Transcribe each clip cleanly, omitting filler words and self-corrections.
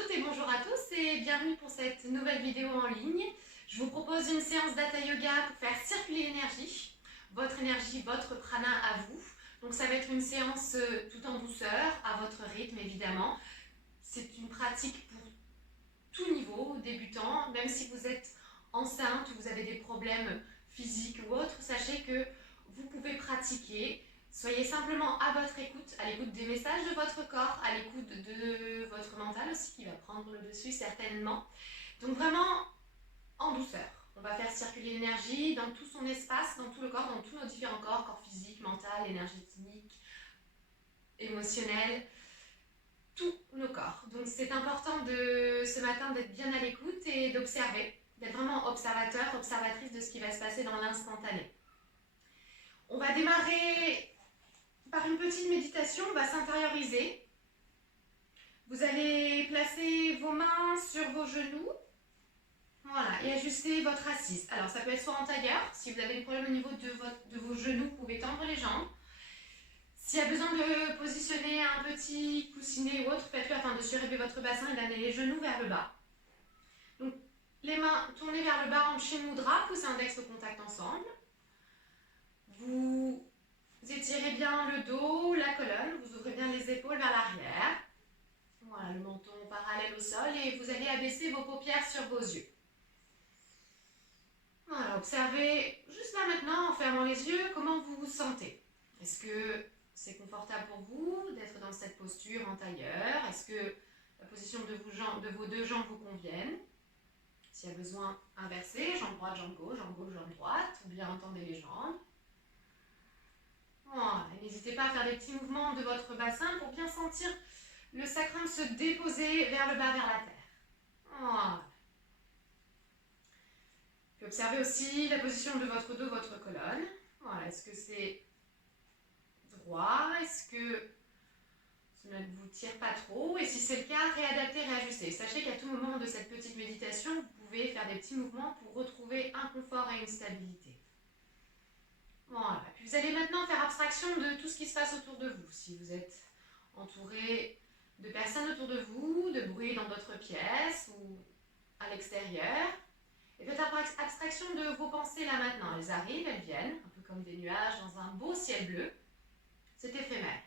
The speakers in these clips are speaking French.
toutes et bonjour à tous et bienvenue pour cette nouvelle vidéo en ligne. Je vous propose une séance d'Hatha Yoga pour faire circuler l'énergie, votre prana à vous. Donc ça va être une séance tout en douceur, à votre rythme évidemment. C'est une pratique pour tout niveau, débutant, même si vous êtes enceinte ou vous avez des problèmes physiques ou autres, sachez que vous pouvez pratiquer. Soyez simplement à votre écoute, à l'écoute des messages de votre corps, à l'écoute de votre mental aussi qui va prendre le dessus certainement. Donc vraiment en douceur. On va faire circuler l'énergie dans tout son espace, dans tout le corps, dans tous nos différents corps, corps physique, mental, énergétique, émotionnel, tous nos corps. Donc c'est important ce matin d'être bien à l'écoute et d'observer, d'être vraiment observateur, observatrice de ce qui va se passer dans l'instantané. On va démarrer par une petite méditation, on va s'intérioriser. Vous allez placer vos mains sur vos genoux. Voilà, et ajuster votre assise. Alors ça peut être soit en tailleur, si vous avez des problèmes au niveau de vos genoux, vous pouvez tendre les jambes. S'il y a besoin de positionner un petit coussinet ou autre, faites-le afin de surélever votre bassin et d'amener les genoux vers le bas. Donc les mains tournées vers le bas en Chin Mudra, poussez index au contact ensemble. Vous étirez bien le dos, la colonne, vous ouvrez bien les épaules vers l'arrière. Voilà, le menton parallèle au sol et vous allez abaisser vos paupières sur vos yeux. Voilà, observez juste là maintenant, en fermant les yeux, comment vous vous sentez. Est-ce que c'est confortable pour vous d'être dans cette posture en tailleur? Est-ce que la position de vos deux jambes vous convienne? S'il y a besoin, inverser, jambe droite, jambe gauche, jambe droite, ou bien entendez les jambes. Voilà, n'hésitez pas à faire des petits mouvements de votre bassin pour bien sentir le sacrum se déposer vers le bas, vers la terre. Voilà. Puis observez aussi la position de votre dos, votre colonne. Voilà, est-ce que c'est droit? Est-ce que ça ne vous tire pas trop? Et si c'est le cas, réadaptez, réajustez. Sachez qu'à tout moment de cette petite méditation, vous pouvez faire des petits mouvements pour retrouver un confort et une stabilité. Voilà, puis vous allez maintenant faire abstraction de tout ce qui se passe autour de vous. Si vous êtes entouré de personnes autour de vous, de bruit dans d'autres pièces ou à l'extérieur, et faites abstraction de vos pensées là maintenant. Elles arrivent, elles viennent, un peu comme des nuages dans un beau ciel bleu. C'est éphémère.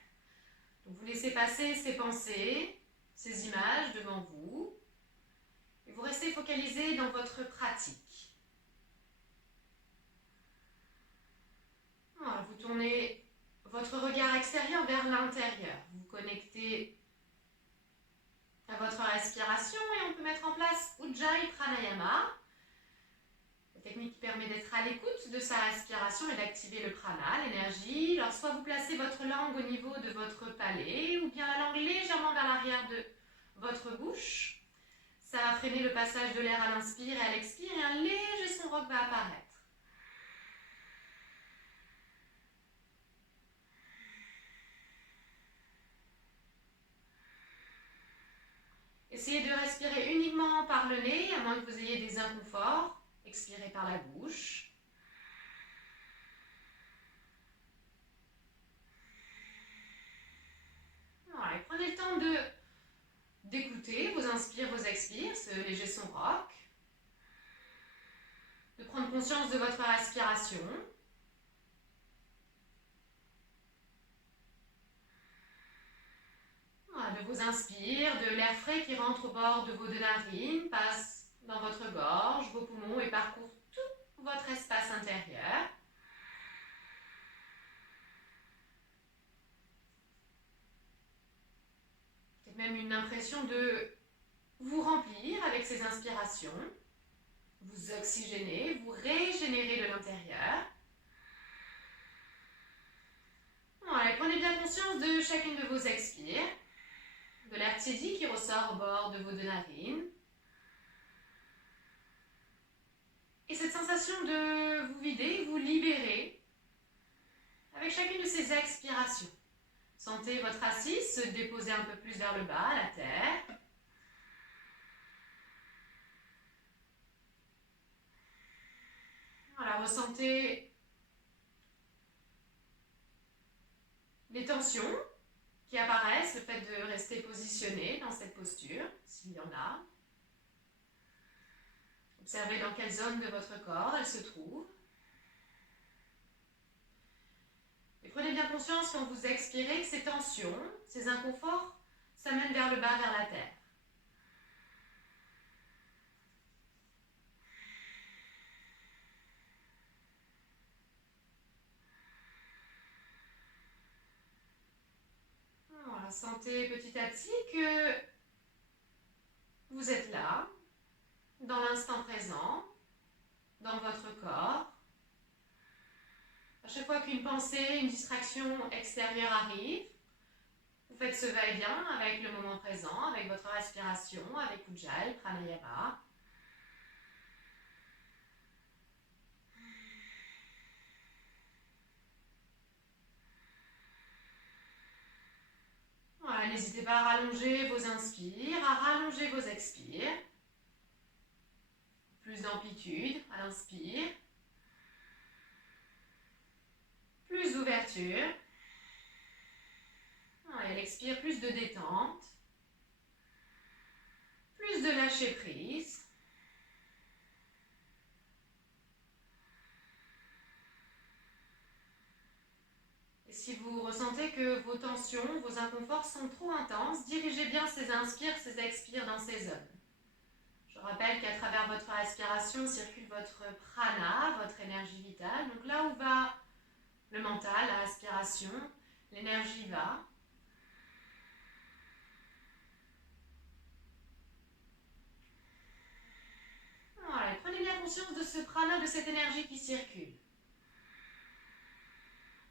Donc vous laissez passer ces pensées, ces images devant vous, et vous restez focalisé dans votre pratique. Voilà, vous tournez votre regard extérieur vers l'intérieur. Vous connectez à votre respiration et on peut mettre en place Ujjayi Pranayama, la technique qui permet d'être à l'écoute de sa respiration et d'activer le prana, l'énergie. Alors soit vous placez votre langue au niveau de votre palais ou bien la langue légèrement vers l'arrière de votre bouche. Ça va freiner le passage de l'air à l'inspire et à l'expire et un léger son rock va apparaître. Essayez de respirer uniquement par le nez, à moins que vous ayez des inconforts. Expirez par la bouche. Voilà, et prenez le temps d'écouter vos inspires, vos expires, ce léger son rock. De prendre conscience de votre respiration. Voilà, de vos inspires, de l'air frais qui rentre au bord de vos deux narines, passe dans votre gorge, vos poumons et parcourt tout votre espace intérieur. Peut-être même une impression de vous remplir avec ces inspirations. Vous oxygénez, vous régénérez de l'intérieur. Voilà, prenez bien conscience de chacune de vos expires, de l'air tiédi qui ressort au bord de vos deux narines. Et cette sensation de vous vider, vous libérer avec chacune de ces expirations. Sentez votre assise se déposer un peu plus vers le bas, la terre. Voilà, ressentez les tensions qui apparaissent, le fait de rester positionné dans cette posture, s'il y en a. Observez dans quelle zone de votre corps elle se trouve. Et prenez bien conscience quand vous expirez que ces tensions, ces inconforts, s'amènent vers le bas, vers la terre. Voilà, sentez petit à petit que vous êtes là, dans l'instant présent, dans votre corps. À chaque fois qu'une pensée, une distraction extérieure arrive, vous faites ce va-et-vient avec le moment présent, avec votre respiration, avec Ujjayi, Pranayama. Voilà, n'hésitez pas à rallonger vos inspires, à rallonger vos expires. Plus d'amplitude à l'inspire. Plus d'ouverture. Et à l'expire, plus de détente. Plus de lâcher prise. Et si vous ressentez que vos tensions, vos inconforts sont trop intenses, dirigez bien ces inspires, ces expires dans ces zones. Je rappelle qu'à travers votre respiration circule votre prana, votre énergie vitale. Donc là où va le mental, la respiration, l'énergie va. Voilà, prenez bien conscience de ce prana, de cette énergie qui circule.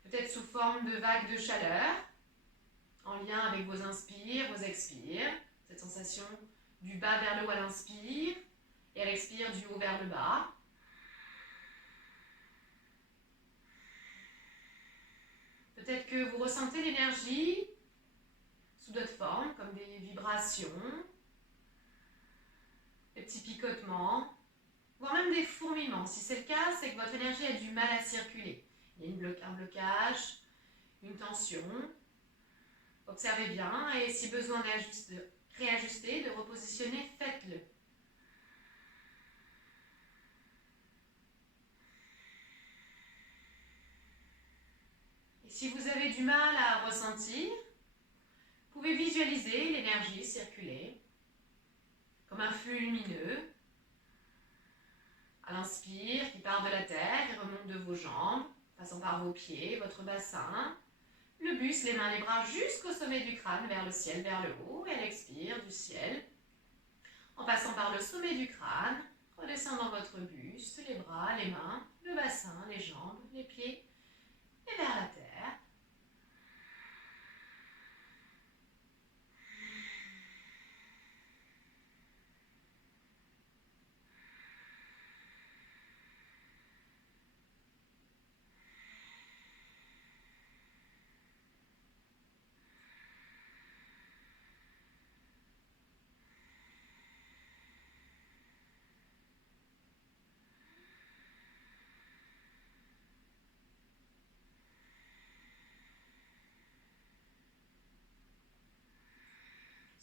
Peut-être sous forme de vagues de chaleur, en lien avec vos inspires, vos expires. Cette sensation du bas vers le haut à l'inspire et à l'expire du haut vers le bas. Peut-être que vous ressentez l'énergie sous d'autres formes, comme des vibrations, des petits picotements, voire même des fourmillements. Si c'est le cas, c'est que votre énergie a du mal à circuler. Il y a un blocage, une tension. Observez bien et si besoin de réajuster, de repositionner, faites-le. Et si vous avez du mal à ressentir, vous pouvez visualiser l'énergie circuler comme un flux lumineux à l'inspire qui part de la terre et remonte de vos jambes, passant par vos pieds, votre bassin, le buste, les mains, les bras jusqu'au sommet du crâne, vers le ciel, vers le haut, et à l'expire du ciel, en passant par le sommet du crâne, redescendant votre buste, les bras, les mains, le bassin, les jambes, les pieds, et vers la terre.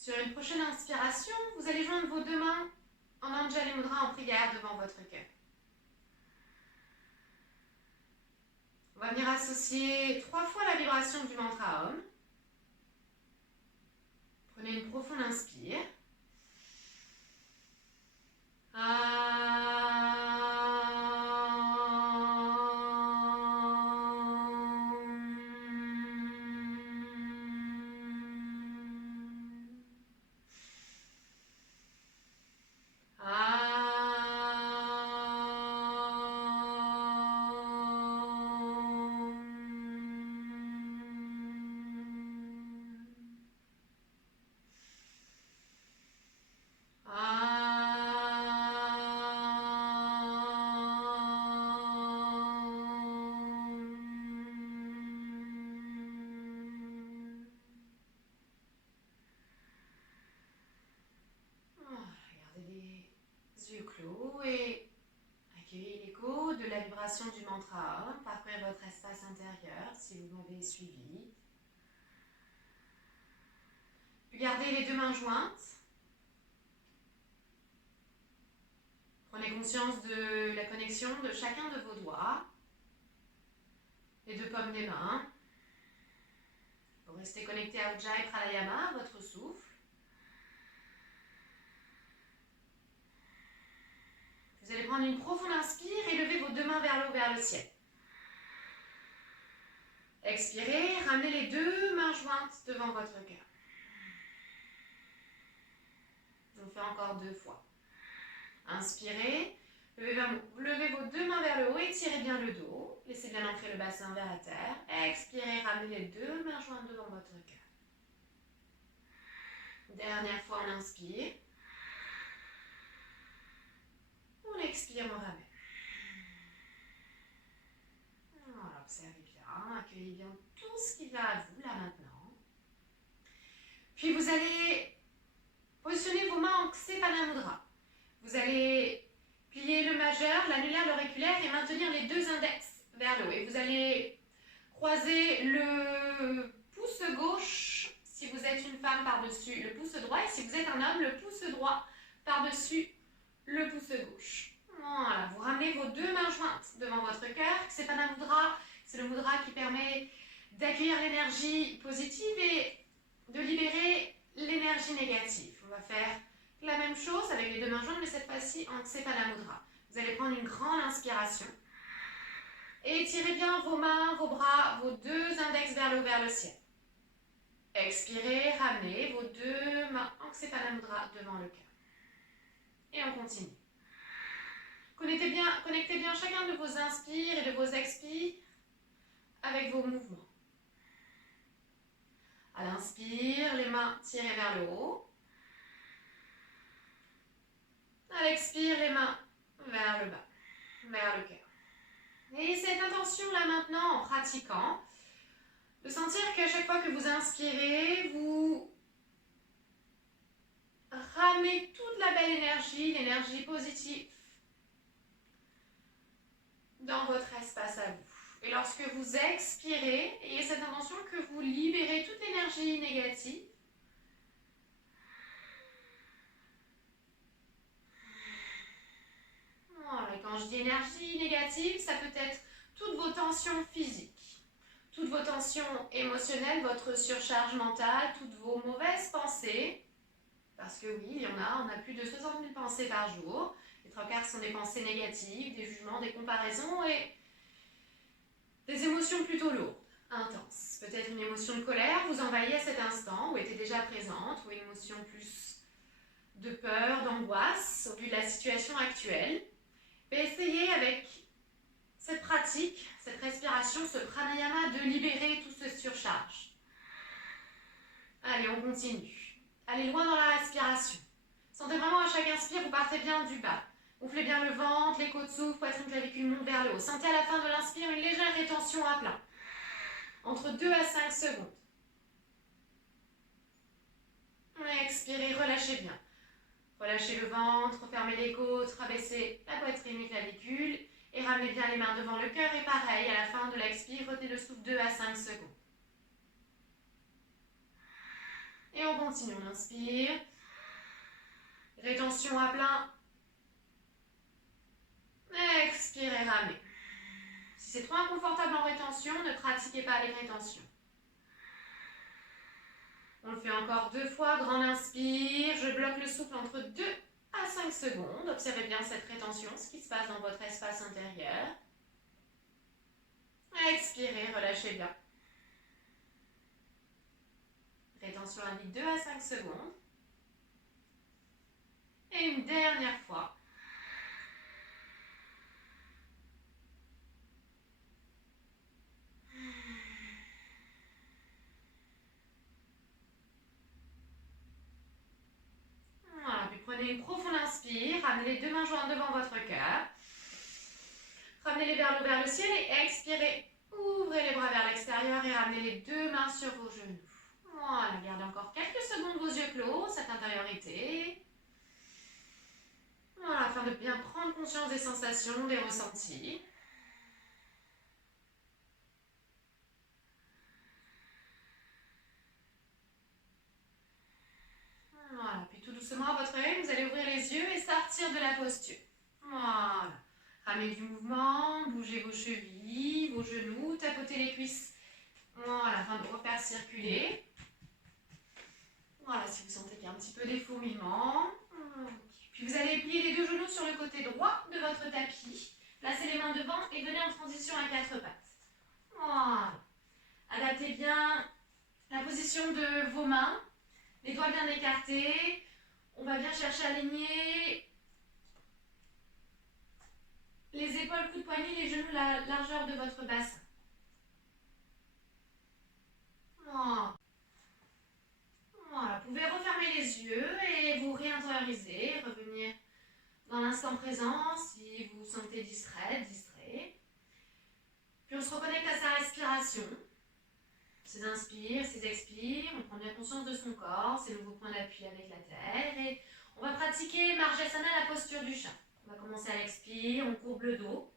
Sur une prochaine inspiration, vous allez joindre vos deux mains en Anjali Mudra en prière devant votre cœur. On va venir associer 3 fois la vibration du mantra Om. Prenez une profonde inspire. Yeux clos et accueillez l'écho de la vibration du mantra Om, parcourir votre espace intérieur si vous m'avez suivi. Gardez les deux mains jointes. Prenez conscience de la connexion de chacun de vos doigts. Les deux paumes des mains. Vous restez connecté à Ujjayi Pranayama, votre souffle. Vous allez prendre une profonde inspire et lever vos deux mains vers le haut, vers le ciel. Expirez, ramenez les deux mains jointes devant votre cœur. On fait encore 2 fois. Inspirez, levez vos deux mains vers le haut, étirez bien le dos. Laissez bien ancrer le bassin vers la terre. Expirez, ramenez les deux mains jointes devant votre cœur. Dernière fois, on inspire. On expire, on ramène. Voilà, observez bien, accueillez bien tout ce qui vient à vous là maintenant. Puis vous allez positionner vos mains en Ksepana Mudra. Vous allez plier le majeur, l'annulaire, l'auriculaire et maintenir les deux index vers le haut. Et vous allez croiser le pouce gauche, si vous êtes une femme, par-dessus le pouce droit. Et si vous êtes un homme, le pouce droit par-dessus le pouce gauche. Voilà, vous ramenez vos deux mains jointes devant votre cœur. Ksepana Mudra, c'est le mudra qui permet d'accueillir l'énergie positive et de libérer l'énergie négative. On va faire la même chose avec les deux mains jointes, mais cette fois-ci en Ksepana Mudra. Vous allez prendre une grande inspiration et étirez bien vos mains, vos bras, vos deux index vers le haut, vers le ciel. Expirez, ramenez vos deux mains en Ksepana Mudra devant le cœur. Et on continue. Connectez bien chacun de vos inspires et de vos expires avec vos mouvements. À l'inspire, les mains tirées vers le haut. À l'expire, les mains vers le bas, vers le cœur. Et cette intention-là maintenant, en pratiquant, de sentir qu'à chaque fois que vous inspirez, vous ramenez toute la belle énergie, l'énergie positive, dans votre espace à vous. Et lorsque vous expirez, ayez cette intention que vous libérez toute l'énergie négative. Voilà, et quand je dis énergie négative, ça peut être toutes vos tensions physiques, toutes vos tensions émotionnelles, votre surcharge mentale, toutes vos mauvaises pensées. Parce que oui, il y en a, on a plus de 60 000 pensées par jour. Les 3/4 sont des pensées négatives, des jugements, des comparaisons et des émotions plutôt lourdes, intenses. Peut-être une émotion de colère vous envahit à cet instant, ou était déjà présente, ou une émotion plus de peur, d'angoisse, au vu de la situation actuelle. Et essayez avec cette pratique, cette respiration, ce pranayama, de libérer toute cette surcharge. Allez, on continue. Allez loin dans la respiration. Sentez vraiment à chaque inspire, vous partez bien du bas. Gonflez bien le ventre, les côtes s'ouvrent, poitrine clavicule monte vers le haut. Sentez à la fin de l'inspire une légère rétention à plein. Entre 2 à 5 secondes. Expirez, relâchez bien. Relâchez le ventre, fermez les côtes, rabaissez la poitrine et clavicule et ramenez bien les mains devant le cœur. Et pareil, à la fin de l'expire, retenez le souffle 2 à 5 secondes. Et on continue, on inspire. Rétention à plein. Expirez, ramenez. Si c'est trop inconfortable en rétention, ne pratiquez pas les rétentions. On le fait encore 2 fois, grande inspire. Je bloque le souffle entre 2 à 5 secondes. Observez bien cette rétention, ce qui se passe dans votre espace intérieur. Expirez, relâchez bien. Rétention indique 2 à 5 secondes. Et une dernière fois. Voilà, puis prenez une profonde inspire, ramenez les deux mains jointes devant votre cœur. Ramenez-les vers le ciel et expirez. Ouvrez les bras vers l'extérieur et ramenez les deux mains sur vos genoux. Voilà, gardez encore quelques secondes vos yeux clos, cette intériorité. Voilà, afin de bien prendre conscience des sensations, des ressentis. doucement à votre rythme, vous allez ouvrir les yeux et sortir de la posture. Voilà. Ramenez du mouvement, bougez vos chevilles, vos genoux, tapotez les cuisses. Voilà, afin de refaire circuler. Voilà, si vous sentez qu'il y a un petit peu des fourmillements. Puis vous allez plier les deux genoux sur le côté droit de votre tapis. Placez les mains devant et venez en transition à quatre pattes. Voilà. Adaptez bien la position de vos mains. Les doigts bien écartés. On va bien chercher à aligner les épaules, coudes, poignets, les genoux, la largeur de votre bassin. Voilà. Voilà. Vous pouvez refermer les yeux et vous réintérioriser, revenir dans l'instant présent si vous vous sentez distrait. Puis on se reconnecte à sa respiration. Ses inspires, ses expires. On prend bien conscience de son corps, ses nouveaux points d'appui avec la terre. Et on va pratiquer Marjasana, la posture du chat. On va commencer à l'expire, on courbe le dos.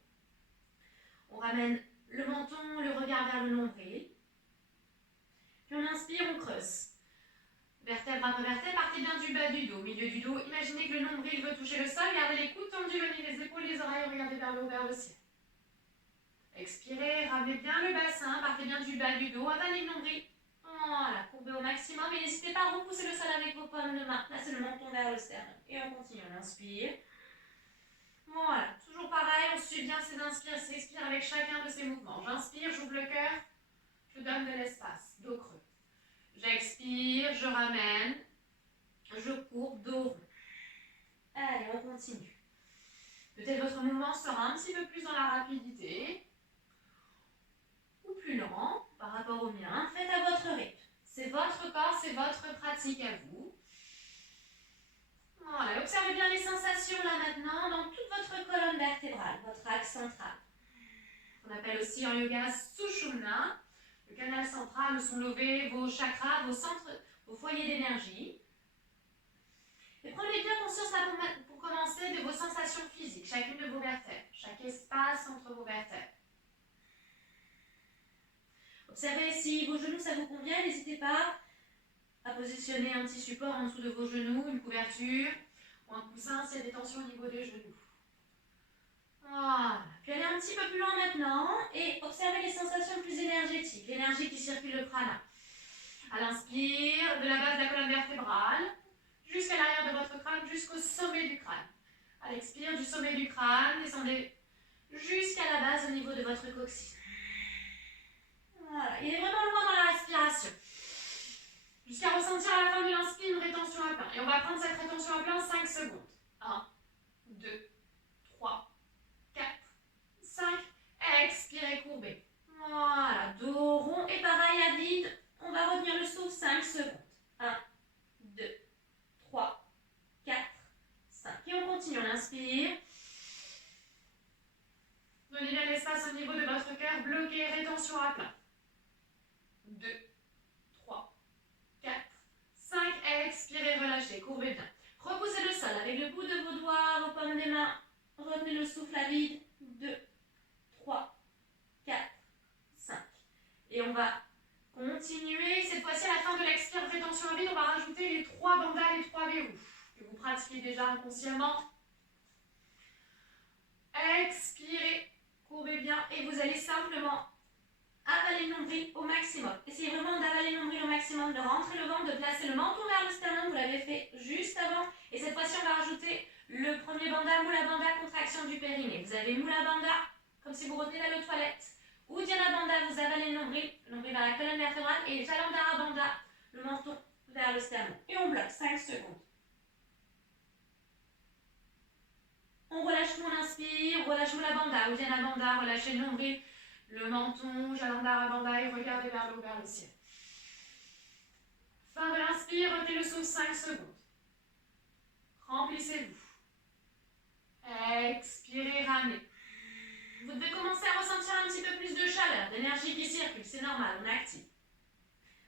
On ramène le menton, le regard vers le nombril. Puis on inspire, on creuse. Vertèbre après vertèbre, partez bien du bas du dos. Milieu du dos, imaginez que le nombril veut toucher le sol. Gardez les coudes tendus, venez les épaules, les oreilles, regardez vers le haut, vers le ciel. Expirez, ramenez bien le bassin, partez bien du bas du dos, avalez le nombril. Voilà, courbez au maximum et n'hésitez pas à repousser le sol avec vos paumes de main. Placez le menton vers le sternum. Et on continue, on inspire. Voilà, toujours pareil, on suit bien ces inspires et ces expires avec chacun de ces mouvements. J'inspire, j'ouvre le cœur, je donne de l'espace, dos creux. J'expire, je ramène, je courbe, dos rond. Allez, on continue. Peut-être votre mouvement sera un petit peu plus dans la rapidité ou plus lent par rapport au mien. Faites à votre rythme. C'est votre corps, c'est votre pratique à vous. Voilà, observez bien les sensations là maintenant dans toute votre colonne vertébrale, votre axe central. On appelle aussi en yoga Sushumna, le canal central où sont levés vos chakras, vos centres, vos foyers d'énergie. Et prenez bien conscience là pour commencer de vos sensations physiques, chacune de vos vertèbres, chaque espace entre vos vertèbres. Observez si vos genoux ça vous convient, n'hésitez pas à positionner un petit support en dessous de vos genoux, une couverture ou un coussin s'il y a des tensions au niveau des genoux. Voilà. Puis allez un petit peu plus loin maintenant et observez les sensations plus énergétiques, l'énergie qui circule le prana. À l'inspire, de la base de la colonne vertébrale, jusqu'à l'arrière de votre crâne, jusqu'au sommet du crâne. À l'expire, du sommet du crâne, descendez jusqu'à la base au niveau de votre coccyx. Voilà, il est vraiment loin dans la respiration. Jusqu'à ressentir à la fin de l'inspire une rétention à plein. Et on va prendre cette rétention à plein 5 secondes. 1, 2, 3, 4, 5. Expirez, courbez. Voilà, dos rond et pareil à vide. On va retenir le souffle 5 secondes. 1, 2, 3, 4, 5. Et on continue, on inspire. Donnez bien l'espace au niveau de votre cœur. Bloquez, rétention à plein. 2, 3, 4, 5. Expirez, relâchez, courbez bien. Repoussez le sol avec le bout de vos doigts, vos paumes des mains. Retenez le souffle à vide. 2, 3, 4, 5. Et on va continuer. Cette fois-ci, à la fin de l'expire, rétention à vide, on va rajouter les 3 bandhas, les 3 verrous que vous pratiquez déjà inconsciemment. Expirez, courbez bien et vous allez simplement avaler le nombril au maximum. Essayez vraiment d'avaler le nombril au maximum, de rentrer le ventre, de placer le menton vers le sternum. Vous l'avez fait juste avant. Et cette fois-ci, on va rajouter le premier bandha, Mula Bandha, contraction du périnée. Vous avez Mula Bandha, comme si vous retenez d'aller aux toilettes. Uddiyana Bandha, vous avalez le nombril vers la colonne vertébrale. Et Jalandhara Bandha, le menton vers le sternum. Et on bloque 5 secondes. On relâche tout, on inspire, relâche Mula Bandha, Uddiyana Bandha, relâchez le nombril, le menton, Jalandhara Bandha et regardez vers le haut, vers le ciel. Fin de l'inspire, retenez le souffle 5 secondes. Remplissez-vous. Expirez, ramenez. Vous devez commencer à ressentir un petit peu plus de chaleur, d'énergie qui circule, c'est normal, on active.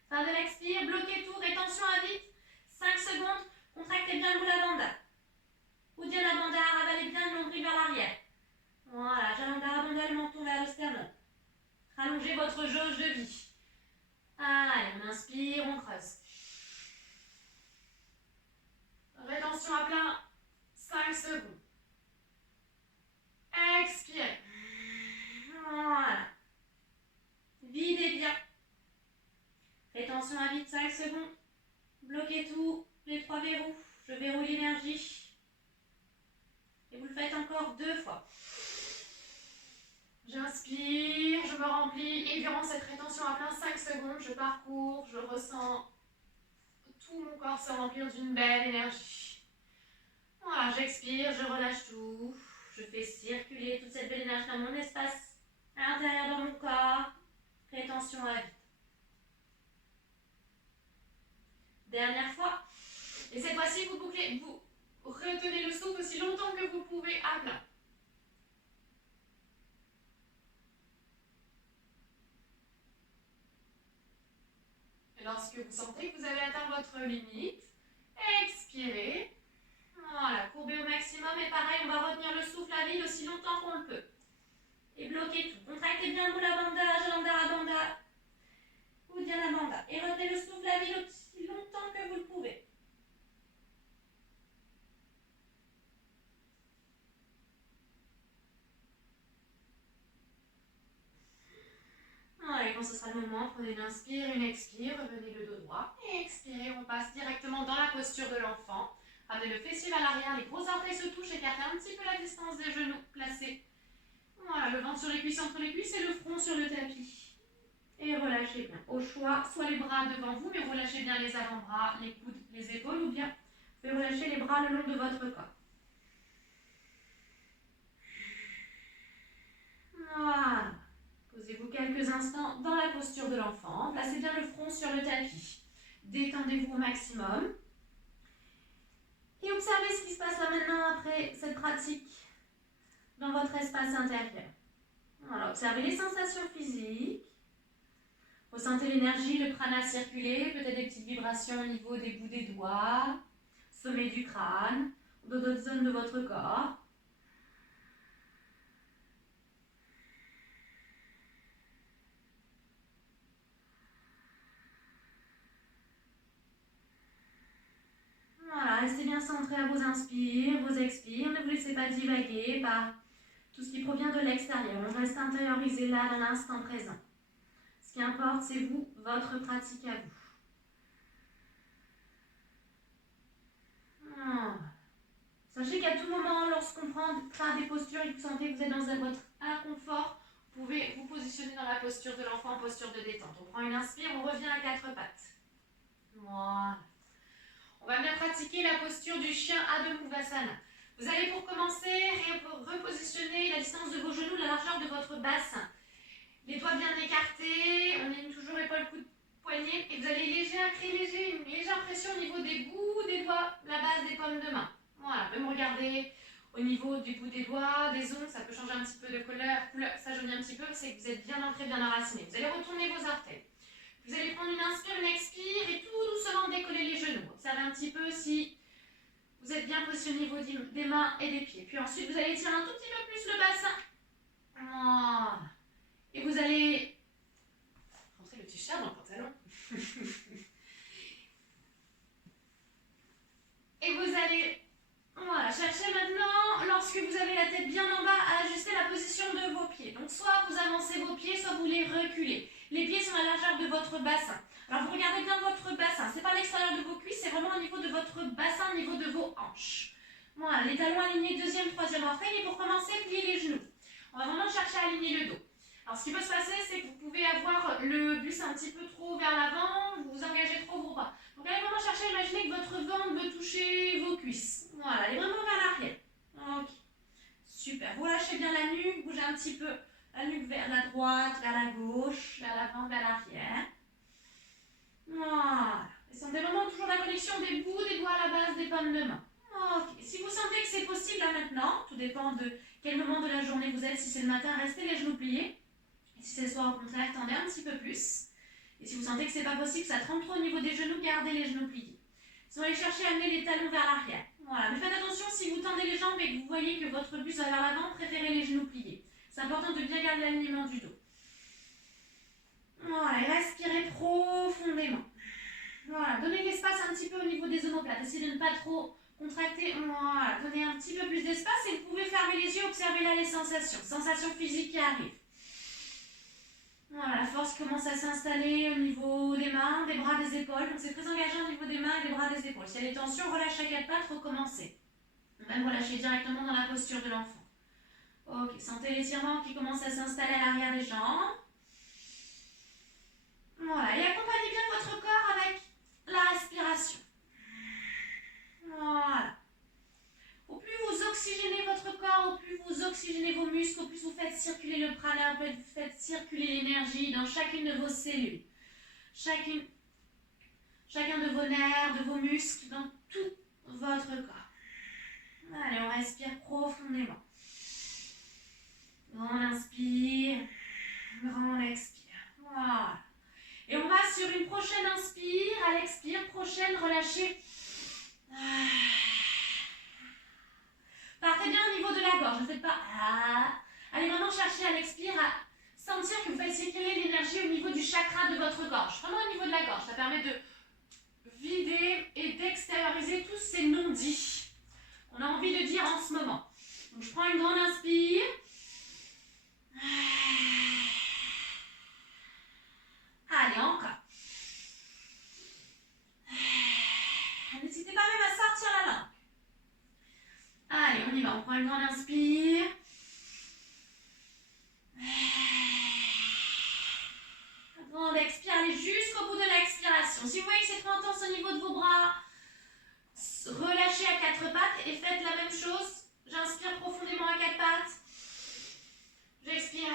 Fin de l'expire, bloquez tout, rétention à vide. 5 secondes, contractez bien le Mula Bandha. Uddiyana Bandha, ravalez bien le nombril vers l'arrière. Voilà, Jalandhara Bandha, le menton vers le sternum. Rallongez votre jauge de vie. Allez, on inspire, on creuse. tension à plein, 5 secondes. Expirez. Voilà. Videz bien. Rétention à vide, 5 secondes. Bloquez tout, les 3 verrous. Je verrouille l'énergie. Et vous le faites encore 2 fois. J'inspire, je me remplis. Et durant cette rétention à plein, 5 secondes, je parcours, je ressens tout mon corps se remplir d'une belle énergie. Voilà, j'expire, je relâche tout. Je fais circuler toute cette belle énergie dans mon espace, à l'intérieur de mon corps. Rétention à vide. Dernière fois. Et cette fois-ci, vous bouclez, vous retenez le souffle aussi longtemps que vous pouvez à plein. Et lorsque vous sentez que vous avez atteint votre limite, expirez. Voilà, courbez au maximum et pareil, on va retenir le souffle à vide aussi longtemps qu'on le peut. Et bloquez tout. Contractez bien Mula Bandha, Jalandhara Bandha, Uddiyana Bandha. Et retenez le souffle à vide aussi longtemps que vous le pouvez. Voilà, et quand ce sera le moment, prenez une inspire, une expire, revenez le dos droit. Et expirez, on passe directement dans la posture de l'enfant. Ramenez le fessier vers l'arrière, les gros orteils se touchent, écartez un petit peu la distance des genoux, placez. Voilà, le ventre sur les cuisses, entre les cuisses et le front sur le tapis. Et relâchez bien. Au choix, soit les bras devant vous, mais relâchez bien les avant-bras, les coudes, les épaules, ou bien vous pouvez relâcher les bras le long de votre corps. Voilà. Posez-vous quelques instants dans la posture de l'enfant. Placez bien le front sur le tapis. Détendez-vous au maximum. Et observez ce qui se passe là maintenant après cette pratique dans votre espace intérieur. Voilà, observez les sensations physiques. Ressentez l'énergie, le prana circuler, peut-être des petites vibrations au niveau des bouts des doigts, sommet du crâne, ou dans d'autres zones de votre corps. Voilà, restez bien centré à vos inspires, vos expires. Ne vous laissez pas divaguer par tout ce qui provient de l'extérieur. On reste intériorisé là dans l'instant présent. Ce qui importe, c'est vous, votre pratique à vous. Voilà. Sachez qu'à tout moment, lorsqu'on prend des postures et que vous sentez que vous êtes dans votre inconfort, vous pouvez vous positionner dans la posture de l'enfant, posture de détente. On prend une inspire, on revient à 4 pattes. Voilà. On va bien pratiquer la posture du chien Adho Mukha. Vous allez pour commencer repositionner la distance de vos genoux, la largeur de votre bassin. Les doigts bien écartés, on ligne toujours épaule, coude, poignet. Et vous allez créer une légère pression au niveau des bouts des doigts, la base des paumes de main. Voilà, même regarder au niveau du bout des doigts, des ongles, ça peut changer un petit peu de couleur, ça jaunit un petit peu, c'est que vous êtes bien ancré, bien enraciné. Vous allez retourner vos orteils. Vous allez prendre une inspire, une expire et tout doucement décoller les genoux. Observez un petit peu si vous êtes bien positionné au niveau des mains et des pieds. Puis ensuite, vous allez tirer un tout petit peu plus le bassin. Voilà. Et vous allez rentrer le t-shirt dans le pantalon. Et vous allez chercher maintenant, lorsque vous avez la tête bien en bas, à ajuster la position de vos pieds. Donc soit vous avancez vos pieds, soit vous les reculez. Les pieds sont à la largeur de votre bassin. Alors vous regardez bien votre bassin. C'est pas l'extérieur de vos cuisses, c'est vraiment au niveau de votre bassin, au niveau de vos hanches. Voilà, les talons alignés, deuxième, troisième orteil. Et pour commencer, pliez les genoux. On va vraiment chercher à aligner le dos. Alors ce qui peut se passer, c'est que vous pouvez avoir le buste un petit peu trop vers l'avant, vous engagez trop vos bras. Donc allez vraiment chercher à imaginer que votre ventre veut toucher vos cuisses. Voilà, allez vraiment vers l'arrière. Ok, super. Vous lâchez bien la nuque, bougez un petit peu la nuque vers la droite, vers la gauche, vers l'avant, vers l'arrière. Voilà. Et sentez vraiment toujours la connexion des bouts des doigts à la base des paumes de main. Ok. Si vous sentez que c'est possible là maintenant, tout dépend de quel moment de la journée vous êtes. Si c'est le matin, restez les genoux pliés. Et si c'est le soir, au contraire, tendez un petit peu plus. Et si vous sentez que c'est pas possible, ça trempe trop au niveau des genoux, gardez les genoux pliés. Si vous allez chercher à amener les talons vers l'arrière. Voilà. Mais faites attention, si vous tendez les jambes et que vous voyez que votre buste va vers l'avant, préférez les genoux pliés. C'est important de bien garder l'alignement du dos. Voilà, et respirez profondément. Voilà, donnez l'espace un petit peu au niveau des omoplates. Essayez de ne pas trop Contractez, voilà, donnez un petit peu plus d'espace et vous pouvez fermer les yeux, observer là les sensations. Sensations physiques qui arrivent. Voilà, la force commence à s'installer au niveau des mains, des bras, des épaules. Donc c'est très engageant au niveau des mains et des bras, des épaules. S'il y a des tensions, relâchez à quatre pattes, recommencez. Même relâchez directement dans la posture de l'enfant. Ok, sentez l'étirement qui commence à s'installer à l'arrière des jambes. Voilà, et accompagnez bien votre corps avec la respiration. Voilà. Au plus vous oxygénez votre corps, au plus vous oxygénez vos muscles, au plus vous faites circuler le prana, au plus vous faites circuler l'énergie dans chacune de vos cellules. Chacun de vos nerfs, de vos muscles, dans tout votre corps. Allez, on respire profondément. Grand inspire, grand expire. Voilà. Et on va sur une prochaine inspire, à l'expire, prochaine, relâchez. Partez bien au niveau de la gorge, ne faites pas. Allez vraiment chercher à l'expire à sentir que vous faites circuler l'énergie au niveau du chakra de votre gorge. Vraiment au niveau de la gorge, ça permet de vider et d'extérioriser tous ces non-dits qu'on a envie de dire en ce moment. Donc je prends une grande inspire. Allez, encore. N'hésitez pas même à sortir la langue. Allez, on y va. On prend une grande inspire. Grande expire. Allez jusqu'au bout de l'expiration. Si vous voyez que c'est trop intense au niveau de vos bras, relâchez à quatre pattes et faites la même chose. J'inspire profondément à quatre pattes. J'expire.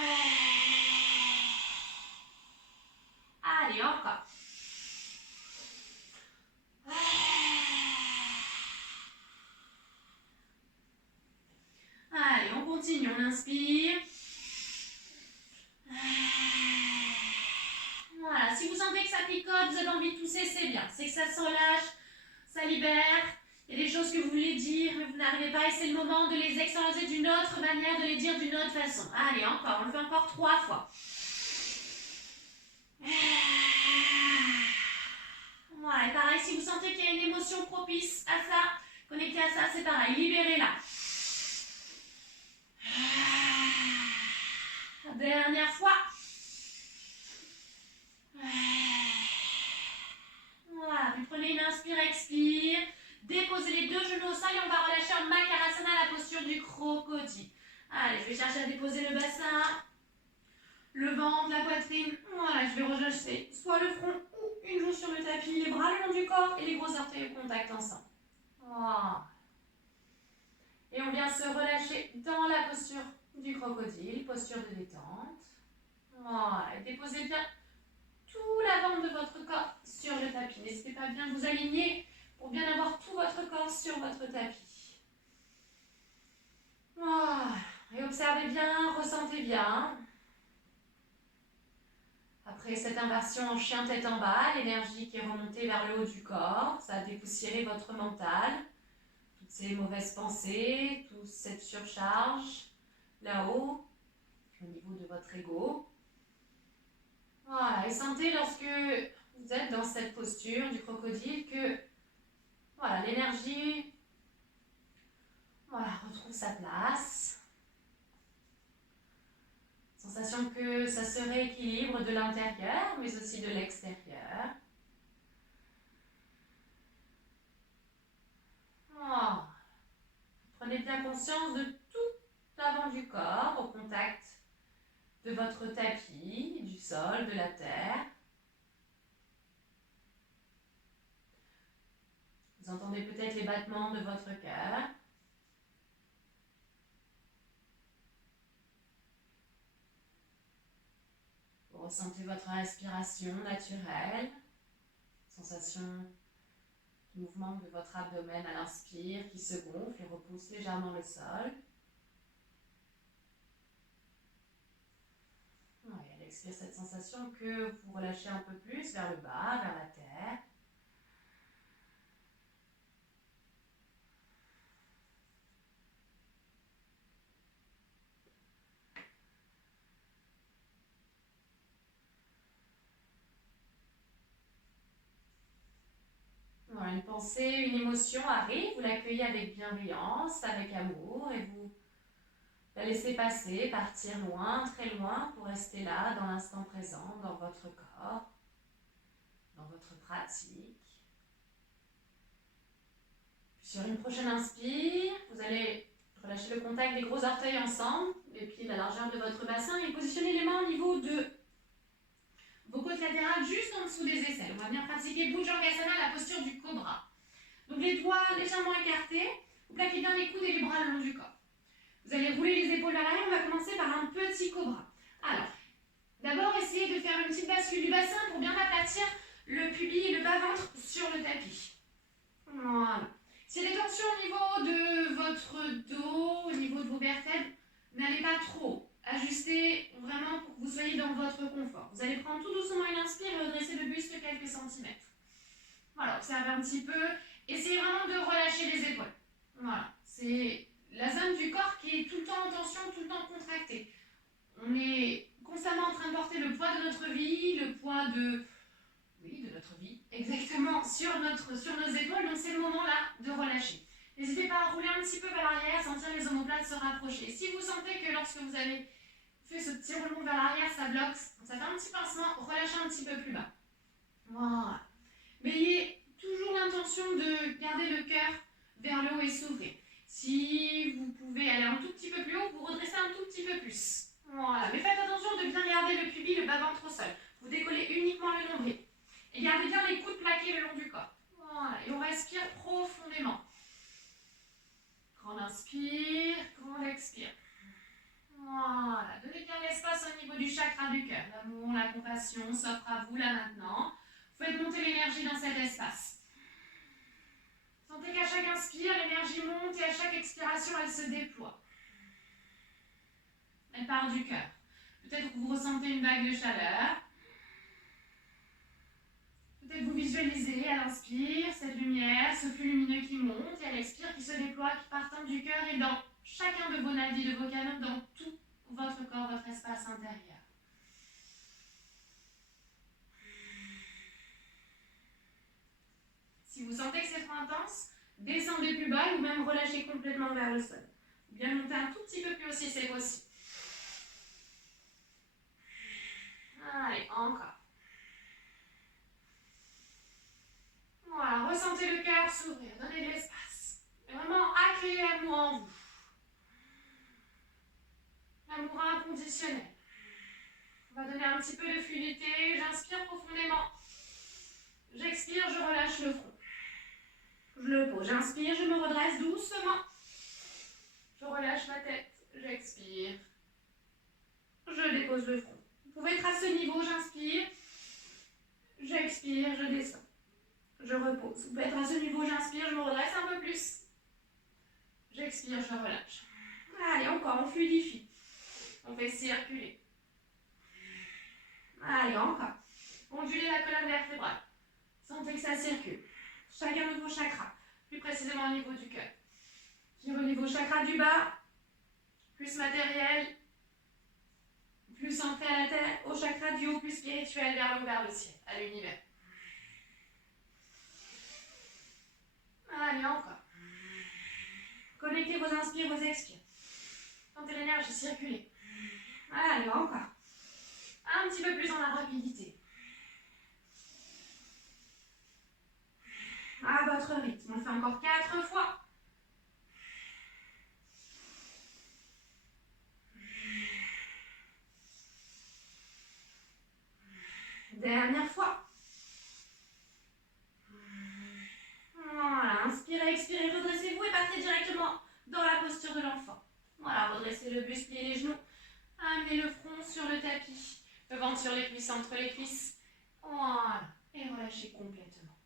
Allez, encore. Allez, on continue, on inspire. Voilà, si vous sentez que ça picote, vous avez envie de tousser, c'est bien. C'est que ça se relâche, ça libère. Il y a des choses que vous voulez dire, mais vous n'arrivez pas et c'est le moment de les extérioriser d'une autre manière, de les dire d'une autre façon. Allez, encore, on le fait encore 3 fois. Voilà, et pareil, si vous sentez qu'il y a une émotion propice à ça, connectée à ça, c'est pareil, libérez-la. Dernière fois. Voilà, vous prenez une inspire, expire. Déposez les deux genoux au sol et on va relâcher en Makarasana, la posture du crocodile. Allez, je vais chercher à déposer le bassin, le ventre, la poitrine. Voilà, je vais relâcher soit le front ou une joue sur le tapis, les bras le long du corps et les gros orteils au contact ensemble. Voilà. Et on vient se relâcher dans la posture du crocodile, posture de détente. Voilà, et déposez bien tout l'avant de votre corps sur le tapis. N'hésitez pas à bien vous aligner pour bien avoir tout votre corps sur votre tapis. Voilà. Et observez bien, ressentez bien. Après cette inversion en chien tête en bas, l'énergie qui est remontée vers le haut du corps, ça a dépoussiéré votre mental. Toutes ces mauvaises pensées, toute cette surcharge là-haut, au niveau de votre ego. Voilà, et sentez lorsque vous êtes dans cette posture du crocodile que voilà, l'énergie retrouve sa place. Sensation que ça se rééquilibre de l'intérieur, mais aussi de l'extérieur. Oh. Prenez bien conscience de tout l'avant du corps au contact de votre tapis, du sol, de la terre. Vous entendez peut-être les battements de votre cœur. Vous ressentez votre respiration naturelle, sensation de mouvement de votre abdomen à l'inspire qui se gonfle et repousse légèrement le sol. Et à l'expire, cette sensation que vous relâchez un peu plus vers le bas, vers la terre. Voilà, une pensée, une émotion arrive, vous l'accueillez avec bienveillance, avec amour et vous la laissez passer, partir loin, très loin pour rester là, dans l'instant présent, dans votre corps, dans votre pratique. Sur une prochaine inspire, vous allez relâcher le contact des gros orteils ensemble, les pieds de la largeur de votre bassin et positionnez les mains au niveau de vos côtes latérales juste en dessous des aisselles. On va venir pratiquer Bhujangasana, la posture du cobra. Donc les doigts légèrement écartés, vous plaquez bien les coudes et les bras le long du corps. Vous allez rouler les épaules vers l'arrière, on va commencer par un petit cobra. Alors, d'abord essayez de faire une petite bascule du bassin pour bien aplatir le pubis et le bas-ventre sur le tapis. Voilà. S'il y a des tensions au niveau de votre dos, au niveau de vos vertèbres, n'allez pas trop. Ajustez vraiment pour que vous soyez dans votre confort. Vous allez prendre tout doucement une inspire et redresser le buste quelques centimètres. Voilà, observez un petit peu. Essayez vraiment de relâcher les épaules. Voilà, c'est la zone du corps qui est tout le temps en tension, tout le temps contractée. On est constamment en train de porter le poids de notre vie, le poids de notre vie, exactement, sur nos épaules. Donc c'est le moment là de relâcher. N'hésitez pas à rouler un petit peu vers l'arrière, sentir les omoplates se rapprocher. Si vous sentez que lorsque vous avez fait ce petit roulement vers l'arrière, ça bloque, ça fait un petit pincement, relâchez un petit peu plus bas. Voilà. Mais ayez toujours l'intention de garder le cœur vers le haut et s'ouvrir. Si vous pouvez aller un tout petit peu plus haut, vous redressez un tout petit peu plus. Voilà. Mais faites attention de bien garder le pubis, le bas-ventre au sol. Vous décollez uniquement le nombril. Et gardez bien les coudes plaqués le long du corps. Voilà. Et on respire profondément. Grande inspire, grande expire. Voilà. Donnez bien l'espace au niveau du chakra du cœur. L'amour, la compassion s'offre à vous là maintenant. Faites monter l'énergie dans cet espace. Sentez qu'à chaque inspire, l'énergie monte et à chaque expiration, elle se déploie. Elle part du cœur. Peut-être que vous ressentez une vague de chaleur. Peut-être vous visualisez à l'inspire cette lumière, ce flux lumineux qui monte et à l'expire qui se déploie, qui partant du cœur et dans chacun de vos nadis, de vos canaux, dans tout votre corps, votre espace intérieur. Si vous sentez que c'est trop intense, descendez plus bas ou même relâchez complètement vers le sol. Ou bien montez un tout petit peu plus haut si c'est possible. Allez, encore. Voilà, ressentez le cœur s'ouvrir, donnez de l'espace. Et vraiment accueillez l'amour en vous. L'amour inconditionnel. On va donner un petit peu de fluidité. J'inspire profondément. J'expire, je relâche le front. Je le pose. J'inspire, je me redresse doucement. Je relâche ma tête. J'expire. Je dépose le front. Vous pouvez être à ce niveau, j'inspire. J'expire, je descends. Je repose. Vous pouvez être à ce niveau, j'inspire, je me redresse un peu plus. J'expire, je relâche. Allez, encore, on fluidifie. On fait circuler. Allez, encore. Ondulez la colonne vertébrale. Sentez que ça circule. Chacun de vos chakras, plus précisément au niveau du cœur. Qui relie vos chakras du bas, plus matériel, plus centré à la terre, au chakra du haut, plus spirituel, vers le haut, vers le ciel, à l'univers. Allez, encore. Connectez vos inspires, vos expires. Sentez l'énergie circuler. Allez, encore. Un petit peu plus dans la rapidité. À votre rythme. On le fait encore 4 fois. Dernière fois. Voilà, inspirez, expirez, redressez-vous et partez directement dans la posture de l'enfant. Voilà, redressez le buste, pliez les genoux. Amenez le front sur le tapis. Le ventre sur les cuisses, entre les cuisses. Voilà. Et relâchez complètement.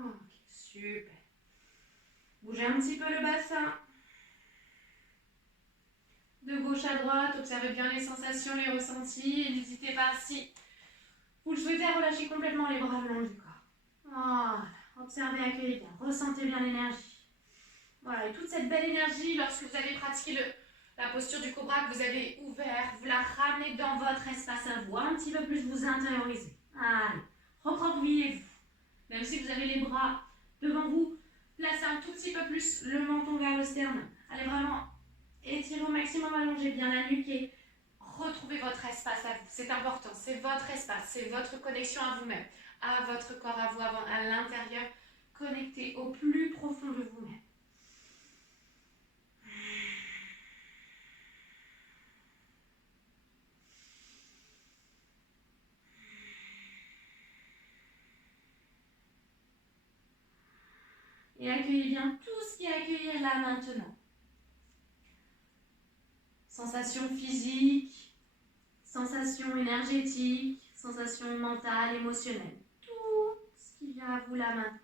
Ok, super. Bougez un petit peu le bassin. De gauche à droite, observez bien les sensations, les ressentis. Et n'hésitez pas, si vous le souhaitez, à relâcher complètement les bras le long du corps. Voilà. Observez, accueillez bien. Ressentez bien l'énergie. Voilà. Et toute cette belle énergie, lorsque vous avez pratiqué la posture du cobra que vous avez ouvert, vous la ramenez dans votre espace à vous. Un petit peu plus, vous intériorisez. Allez. Recroquevillez-vous. Même si vous avez les bras devant vous. Placez un tout petit peu plus le menton vers le sternum. Allez vraiment étirer au maximum, allongez bien la nuque et retrouvez votre espace à vous. C'est important, c'est votre espace, c'est votre connexion à vous-même, à votre corps, à vous, à l'intérieur. Connectez au plus profond de vous-même. Et accueillez bien tout ce qui est à accueillir là maintenant. Sensations physiques, sensations énergétiques, sensations mentales, émotionnelles. Tout ce qui vient à vous là maintenant.